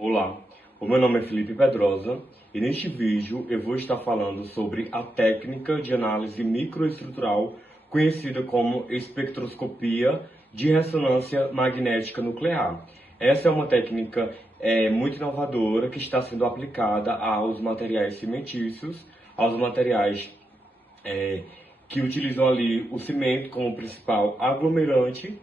Olá, o meu nome é Felipe Pedrosa e neste vídeo eu vou estar falando sobre a técnica de análise microestrutural conhecida como espectroscopia de ressonância magnética nuclear. Essa é uma técnica muito inovadora que está sendo aplicada aos materiais cimentícios, aos materiais que utilizam ali o cimento como principal aglomerante.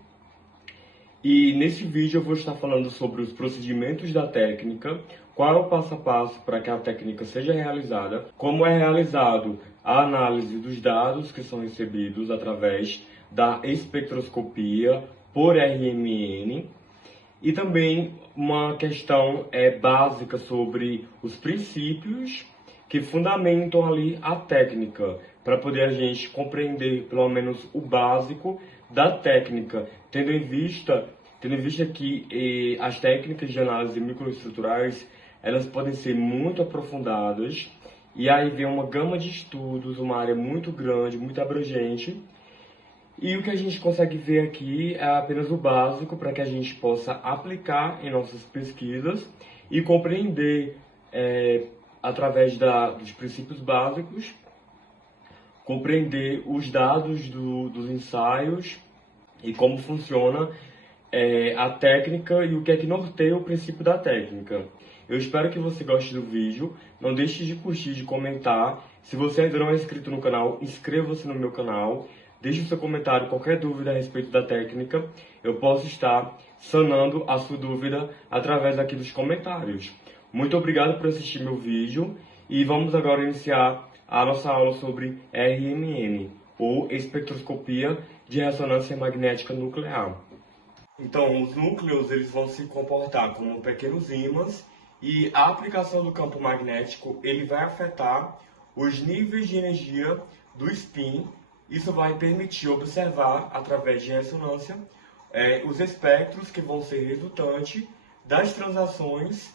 E nesse vídeo eu vou estar falando sobre os procedimentos da técnica, qual é o passo a passo para que a técnica seja realizada, como é realizado a análise dos dados que são recebidos através da espectroscopia por RMN, e também uma questão básica sobre os princípios que fundamentam ali a técnica, para poder a gente compreender pelo menos o básico da técnica, tendo em vista que as técnicas de análise microestruturais elas podem ser muito aprofundadas, e aí vem uma gama de estudos, uma área muito grande, muito abrangente. E o que a gente consegue ver aqui é apenas o básico para que a gente possa aplicar em nossas pesquisas e compreender, através dos princípios básicos, compreender os dados dos ensaios e como funciona a técnica e o que é que norteia o princípio da técnica. Eu espero que você goste do vídeo, não deixe de curtir, de comentar. Se você ainda não é inscrito no canal, inscreva-se no meu canal. Deixe o seu comentário, qualquer dúvida a respeito da técnica, eu posso estar sanando a sua dúvida através aqui dos comentários. Muito obrigado por assistir meu vídeo e vamos agora iniciar a nossa aula sobre RMN, ou espectroscopia de ressonância magnética nuclear. Então, os núcleos eles vão se comportar como pequenos ímãs e a aplicação do campo magnético ele vai afetar os níveis de energia do spin. Isso vai permitir observar, através de ressonância, os espectros que vão ser resultante das transações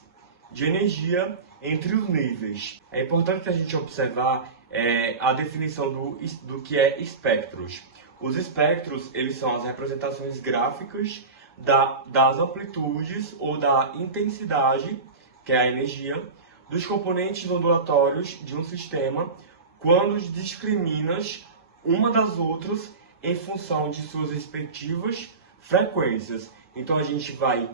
de energia entre os níveis. É importante a gente observar a definição do que é espectros. Os espectros eles são as representações gráficas das amplitudes ou da intensidade, que é a energia, dos componentes ondulatórios de um sistema quando discriminas uma das outras em função de suas respectivas frequências. Então a gente vai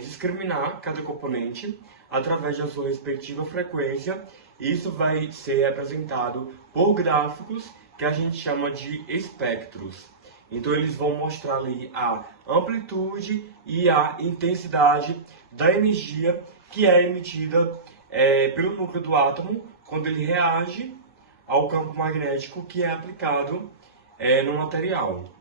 discriminar cada componente através da sua respectiva frequência. Isso vai ser representado por gráficos que a gente chama de espectros. Então eles vão mostrar ali a amplitude e a intensidade da energia que é emitida pelo núcleo do átomo quando ele reage ao campo magnético que é aplicado no material.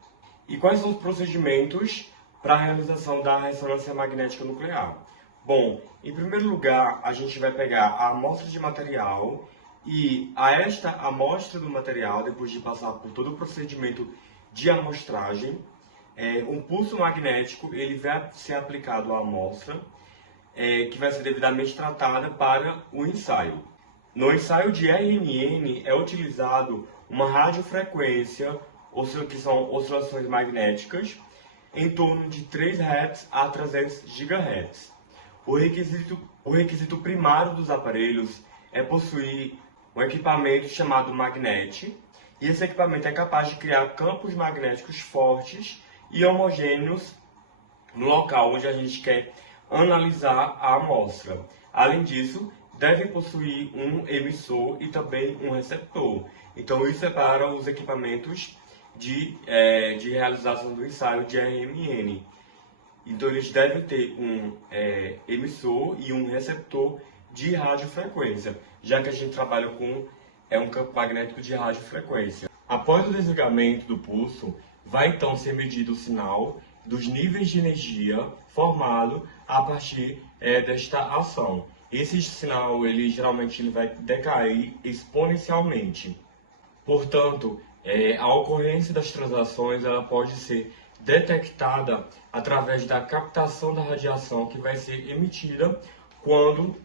E quais são os procedimentos para a realização da ressonância magnética nuclear? Bom, em primeiro lugar, a gente vai pegar a amostra de material e a esta amostra do material, depois de passar por todo o procedimento de amostragem, um pulso magnético ele vai ser aplicado à amostra, que vai ser devidamente tratada para o ensaio. No ensaio de RMN é utilizado uma radiofrequência, que são oscilações magnéticas, em torno de 3 Hz a 300 GHz. O requisito primário dos aparelhos é possuir um equipamento chamado magnete, e esse equipamento é capaz de criar campos magnéticos fortes e homogêneos no local onde a gente quer analisar a amostra. Além disso, deve possuir um emissor e também um receptor. Então isso é para os equipamentos de realização do ensaio de RMN. Então eles devem ter um emissor e um receptor de radiofrequência, já que a gente trabalha com um campo magnético de radiofrequência. Após o desligamento do pulso, vai então ser medido o sinal dos níveis de energia formado a partir desta ação. Esse sinal geralmente vai decair exponencialmente. Portanto, a ocorrência das transações ela pode ser detectada através da captação da radiação que vai ser emitida quando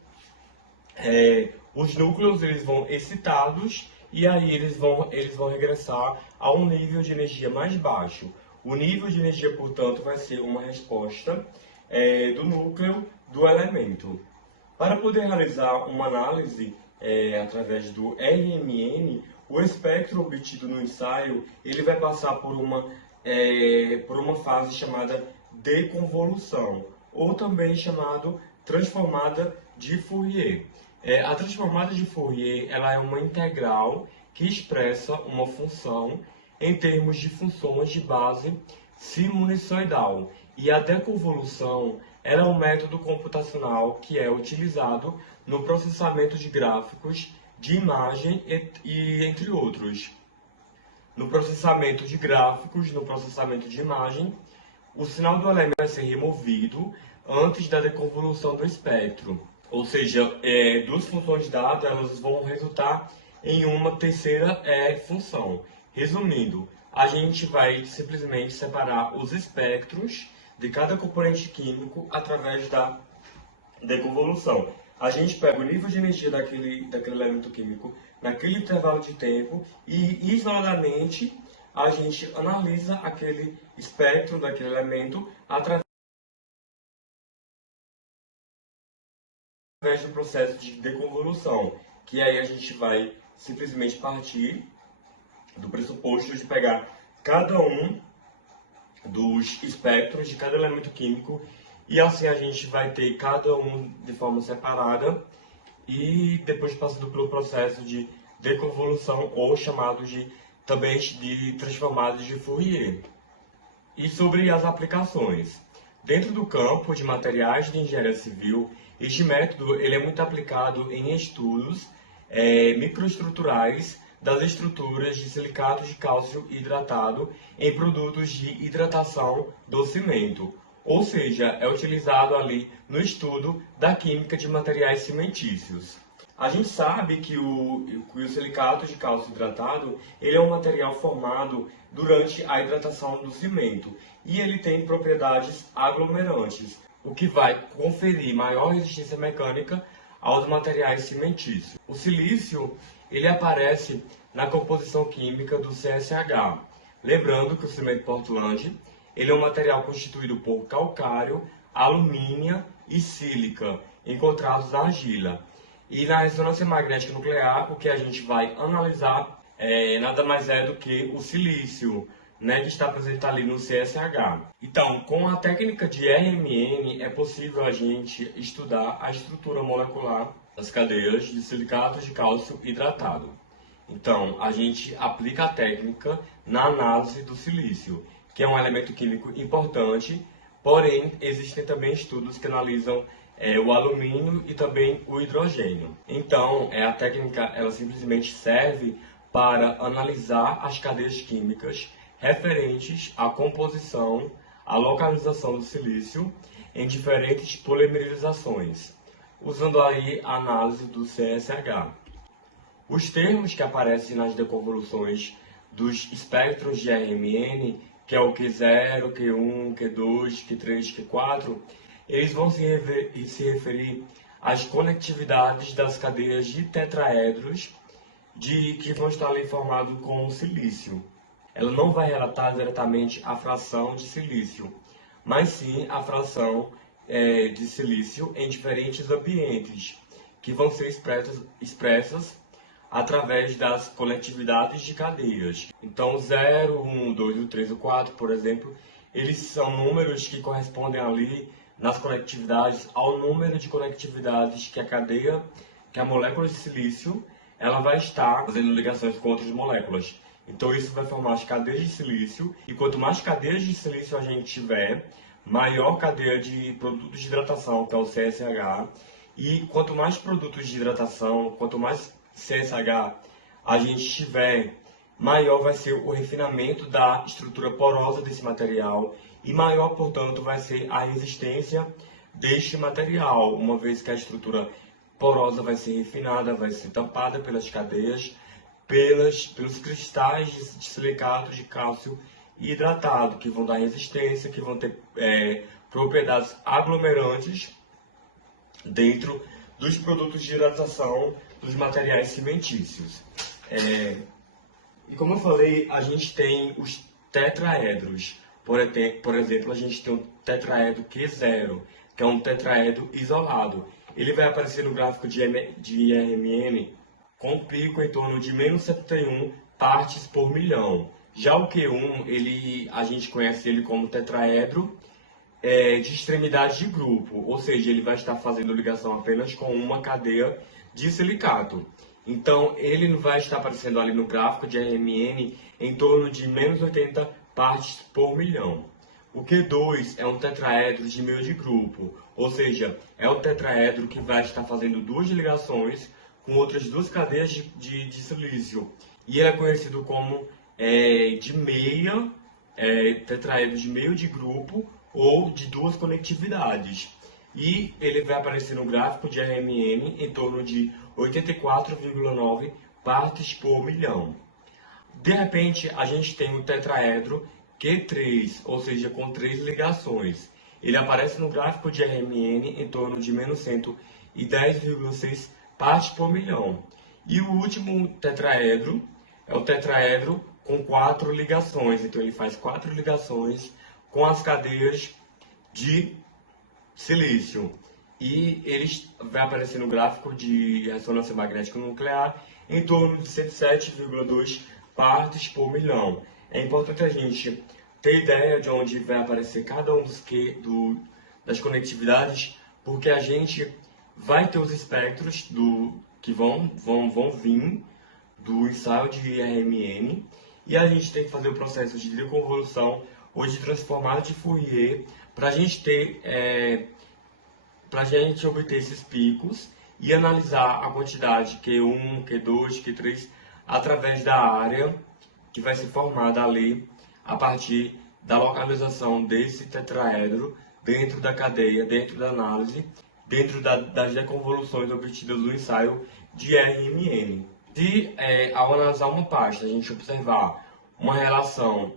os núcleos eles vão excitados, e aí eles vão regressar a um nível de energia mais baixo. O nível de energia, portanto, vai ser uma resposta do núcleo do elemento. Para poder realizar uma análise através do RMN, o espectro obtido no ensaio ele vai passar por uma fase chamada deconvolução, ou também chamado transformada de Fourier. A transformada de Fourier ela é uma integral que expressa uma função em termos de funções de base sinusoidal. E a deconvolução ela é um método computacional que é utilizado no processamento de gráficos, de imagem e entre outros. No processamento de gráficos, no processamento de imagem, o sinal do elemento vai ser removido antes da deconvolução do espectro. Ou seja, duas funções dadas elas vão resultar em uma terceira função. Resumindo, a gente vai simplesmente separar os espectros de cada componente químico através da deconvolução. A gente pega o nível de energia daquele elemento químico naquele intervalo de tempo e isoladamente a gente analisa aquele espectro daquele elemento através do processo de deconvolução, que aí a gente vai simplesmente partir do pressuposto de pegar cada um dos espectros de cada elemento químico e assim a gente vai ter cada um de forma separada e depois passando pelo processo de deconvolução ou chamado também de transformadas de Fourier. E sobre as aplicações. Dentro do campo de materiais de engenharia civil, este método ele é muito aplicado em estudos microestruturais das estruturas de silicato de cálcio hidratado em produtos de hidratação do cimento. Ou seja, é utilizado ali no estudo da química de materiais cimentícios. A gente sabe que o silicato de cálcio hidratado ele é um material formado durante a hidratação do cimento e ele tem propriedades aglomerantes, o que vai conferir maior resistência mecânica aos materiais cimentícios. O silício ele aparece na composição química do CSH. Lembrando que o cimento Portland ele é um material constituído por calcário, alumínio e sílica, encontrados na argila. E na ressonância magnética nuclear, o que a gente vai analisar nada mais é do que o silício, né, que está presente ali no CSH. Então, com a técnica de RMN, é possível a gente estudar a estrutura molecular das cadeias de silicatos de cálcio hidratado. Então, a gente aplica a técnica na análise do silício, que é um elemento químico importante, porém, existem também estudos que analisam o alumínio e também o hidrogênio. Então, a técnica ela simplesmente serve para analisar as cadeias químicas referentes à composição, à localização do silício em diferentes polimerizações, usando aí a análise do CSH. Os termos que aparecem nas deconvoluções dos espectros de RMN, que é o Q0, Q1, Q2, Q3, Q4, eles vão se referir às conectividades das cadeias de tetraedros que vão estar ali formados com o silício. Ela não vai relatar diretamente a fração de silício, mas sim a fração de silício em diferentes ambientes, que vão ser expressas através das conectividades de cadeias. Então, 0, 1, 2, 3 e 4, por exemplo, eles são números que correspondem ali nas conectividades ao número de conectividades que a molécula de silício, ela vai estar fazendo ligações com outras moléculas. Então isso vai formar as cadeias de silício, e quanto mais cadeias de silício a gente tiver, maior cadeia de produtos de hidratação, que é o CSH, e quanto mais produtos de hidratação, quanto mais CSH a gente tiver, maior vai ser o refinamento da estrutura porosa desse material e maior, portanto, vai ser a resistência deste material, uma vez que a estrutura porosa vai ser refinada, vai ser tampada pelas cadeias, pelos cristais de silicato de cálcio hidratado, que vão dar resistência, que vão ter propriedades aglomerantes dentro dos produtos de hidratação dos materiais cimentícios. E como eu falei, a gente tem os tetraedros. Por exemplo, a gente tem o tetraedro Q0, que é um tetraedro isolado. Ele vai aparecer no gráfico de RMN com um pico em torno de menos 71 partes por milhão. Já o Q1, a gente conhece ele como tetraedro de extremidade de grupo, ou seja, ele vai estar fazendo ligação apenas com uma cadeia de silicato. Então, ele vai estar aparecendo ali no gráfico de RMN em torno de menos 80 partes por milhão. O Q2 é um tetraedro de meio de grupo, ou seja, é um tetraedro que vai estar fazendo duas ligações com outras duas cadeias de silício. E ele é conhecido como tetraedro de meio de grupo ou de duas conectividades. E ele vai aparecer no gráfico de RMN em torno de 84,9 partes por milhão. De repente, a gente tem o tetraedro Q3, ou seja, com 3 ligações. Ele aparece no gráfico de RMN em torno de menos 110,6 partes por milhão. E o último tetraedro é o tetraedro com 4 ligações. Então, ele faz 4 ligações com as cadeias de silício. E ele vai aparecer no gráfico de ressonância magnética nuclear em torno de 107,2 partes por milhão. É importante a gente ter ideia de onde vai aparecer cada um das conectividades, porque a gente vai ter os espectros que vão vir do ensaio de RMN, e a gente tem que fazer o processo de deconvolução ou de transformada de Fourier para a gente obter esses picos e analisar a quantidade Q1, Q2, Q3 através da área que vai ser formada ali a partir da localização desse tetraedro dentro da cadeia, dentro da análise, dentro das deconvoluções obtidas do ensaio de RMN. Se ao analisar uma pasta a gente observar uma relação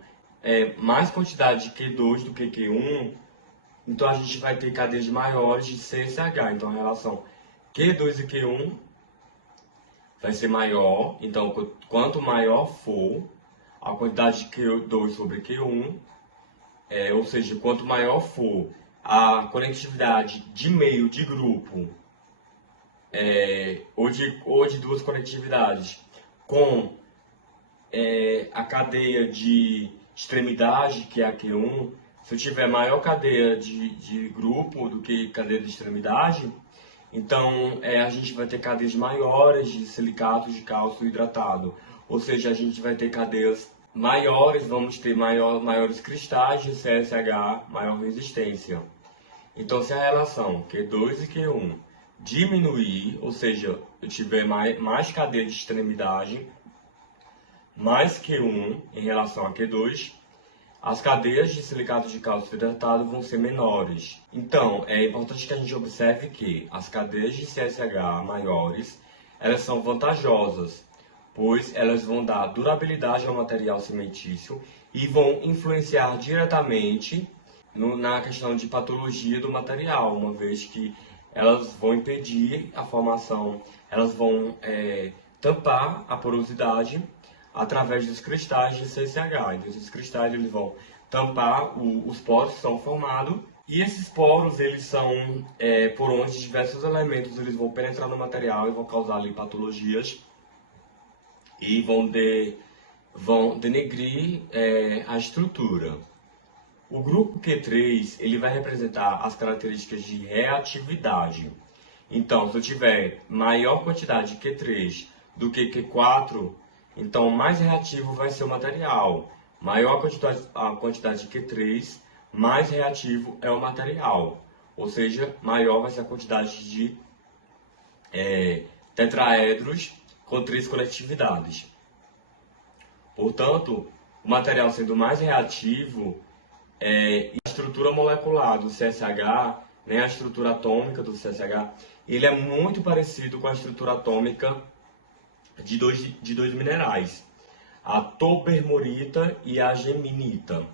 mais quantidade de Q2 do que Q1, então a gente vai ter cadeias maiores de CSH. Então a relação Q2 e Q1 vai ser maior. Então quanto maior for a quantidade de Q2 sobre Q1, ou seja, quanto maior for a conectividade de meio de grupo, ou de duas conectividades, com a cadeia de extremidade, que é a Q1, se eu tiver maior cadeia de grupo do que cadeia de extremidade, então a gente vai ter cadeias maiores de silicatos de cálcio hidratado. Ou seja, a gente vai ter cadeias maiores, vamos ter maiores cristais de CSH, maior resistência. Então, se a relação Q2 e Q1 diminuir, ou seja, eu tiver mais cadeia de extremidade, mais Q1 em relação a Q2, as cadeias de silicato de cálcio hidratado vão ser menores. Então, é importante que a gente observe que as cadeias de CSH maiores, elas são vantajosas, pois elas vão dar durabilidade ao material cimentício e vão influenciar diretamente na questão de patologia do material, uma vez que elas vão impedir a formação, elas vão tampar a porosidade através dos cristais de CSH. Então, esses cristais eles vão tampar os poros que são formados, e esses poros eles são por onde diversos elementos eles vão penetrar no material e vão causar ali patologias e vão denegrir a estrutura. O grupo Q3 ele vai representar as características de reatividade. Então, se eu tiver maior quantidade de Q3 do que Q4, então mais reativo vai ser o material. Maior a quantidade de Q3, mais reativo é o material. Ou seja, maior vai ser a quantidade de tetraedros com 3 conectividades. Portanto, o material sendo mais reativo, a estrutura molecular do CSH, a estrutura atômica do CSH, ele é muito parecido com a estrutura atômica de dois minerais, a tobermorita e a geminita.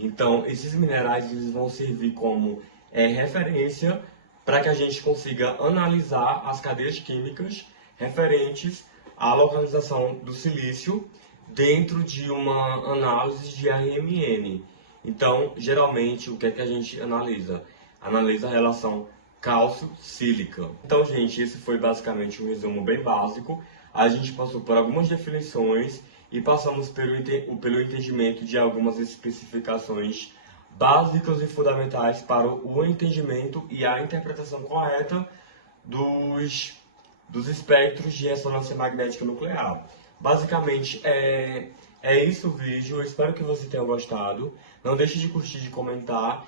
Então, esses minerais eles vão servir como referência para que a gente consiga analisar as cadeias químicas referentes à localização do silício dentro de uma análise de RMN. Então, geralmente, o que é que a gente analisa? analisa a relação cálcio-sílica. Então, gente, esse foi basicamente um resumo bem básico. A gente passou por algumas definições e passamos pelo entendimento de algumas especificações básicas e fundamentais para o entendimento e a interpretação correta dos espectros de ressonância magnética nuclear. Basicamente, é isso o vídeo. Eu espero que você tenha gostado. Não deixe de curtir, de comentar